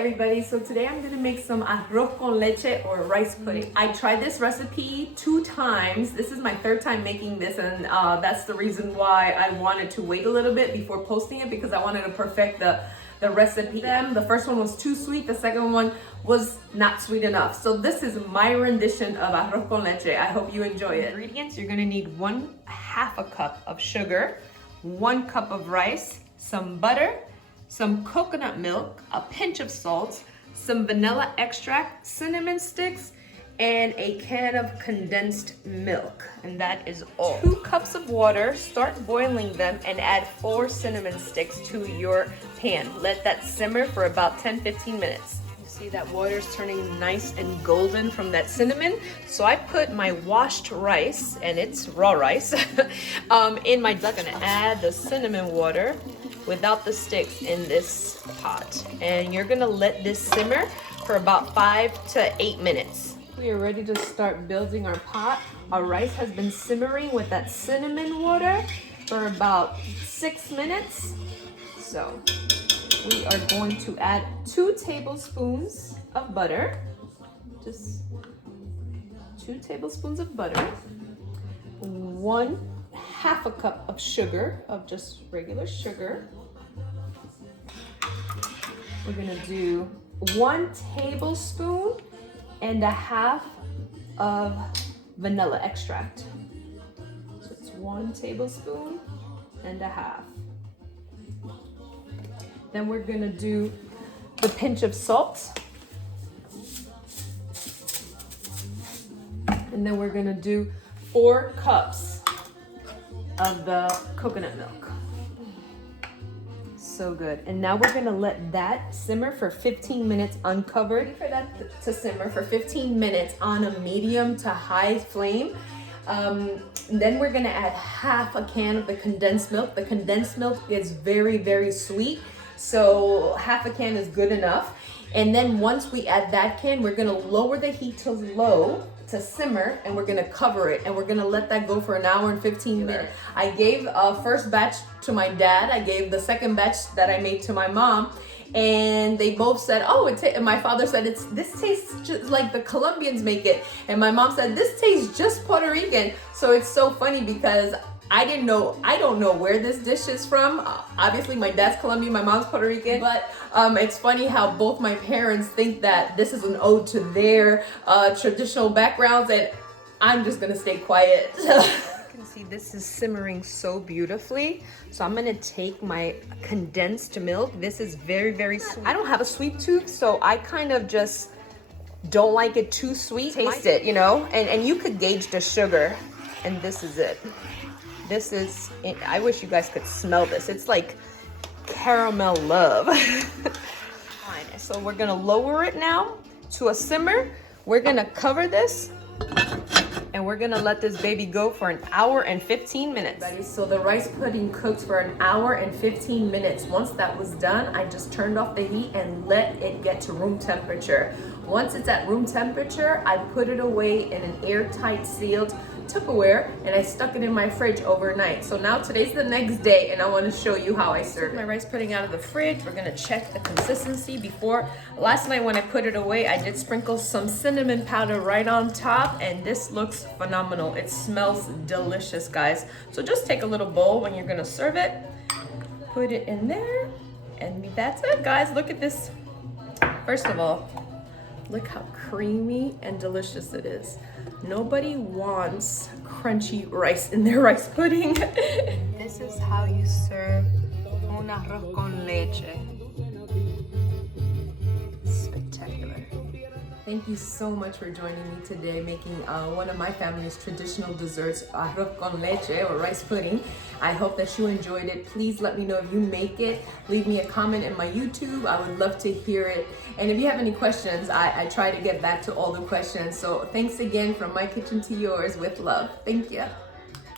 everybody, so today I'm gonna make some arroz con leche or rice pudding. I tried this recipe 2 times. This is my 3rd time making this, and that's the reason why I wanted to wait a little bit before posting it, because I wanted to perfect the recipe. The first one was too sweet, the second one was not sweet enough. So this is my rendition of arroz con leche. I hope you enjoy it. Ingredients: you're gonna need 1/2 cup of sugar, 1 cup of rice, some butter, some coconut milk, a pinch of salt, some vanilla extract, cinnamon sticks, and a can of condensed milk. And that is all. 2 cups of water, start boiling them and add 4 cinnamon sticks to your pan. Let that simmer for about 10-15 minutes. You see that water's turning nice and golden from that cinnamon. So I put my washed rice, and it's raw rice, in my duck. I'm gonna add the cinnamon water without the sticks in this pot, and you're gonna let this simmer for about 5 to 8 minutes. We are ready to start building our pot. Our rice has been simmering with that cinnamon water for about 6 minutes. So we are going to add 2 tablespoons of butter, just 2 tablespoons of butter, 1/2 cup of sugar, of just regular sugar. We're gonna do 1 tablespoon and 1/2 of vanilla extract. So it's 1 tablespoon and 1/2. Then we're gonna do the pinch of salt. And then we're gonna do 4 cups of the coconut milk. So good. And now we're gonna let that simmer for 15 minutes uncovered. For that to simmer for 15 minutes on a medium to high flame. Then we're gonna add 1/2 a can of the condensed milk. The condensed milk is very, very sweet, so 1/2 a can is good enough. And then once we add that can, we're gonna lower the heat to low to simmer, and we're gonna cover it, and we're gonna let that go for 1 hour and 15 minutes. I gave a first batch to my dad. I gave the second batch that I made to my mom, and they both said, "Oh, my father said this tastes just like the Colombians make it," and my mom said this tastes just Puerto Rican. So it's so funny because I don't know where this dish is from. Obviously my dad's Colombian, my mom's Puerto Rican, but it's funny how both my parents think that this is an ode to their traditional backgrounds, and I'm just gonna stay quiet. You can see this is simmering so beautifully. So I'm gonna take my condensed milk. This is very, very sweet. I don't have a sweet tooth, so I kind of just don't like it too sweet. Taste it, you know, and you could gauge the sugar, and this is it. This is, I wish you guys could smell this. It's like caramel love. So we're gonna lower it now to a simmer. We're gonna cover this, and we're gonna let this baby go for 1 hour and 15 minutes. So the rice pudding cooked for 1 hour and 15 minutes. Once that was done, I just turned off the heat and let it get to room temperature. Once it's at room temperature, I put it away in an airtight sealed Tupperware, and I stuck it in my fridge overnight. So now today's the next day, and I want to show you how I serve my rice pudding out of the fridge. We're gonna check the consistency. Last night when I put it away, I did sprinkle some cinnamon powder right on top, and this looks phenomenal. It smells delicious, guys. So just take a little bowl when you're gonna serve it, put it in there, and that's it, guys. Look at this. First of all, look how creamy and delicious it is. Nobody wants crunchy rice in their rice pudding. This is how you serve un arroz con leche. Spectacular. Thank you so much for joining me today, making one of my family's traditional desserts, arroz con leche, or rice pudding. I hope that you enjoyed it. Please let me know if you make it. Leave me a comment in my YouTube. I would love to hear it. And if you have any questions, I try to get back to all the questions. So thanks again, from my kitchen to yours, with love. Thank you.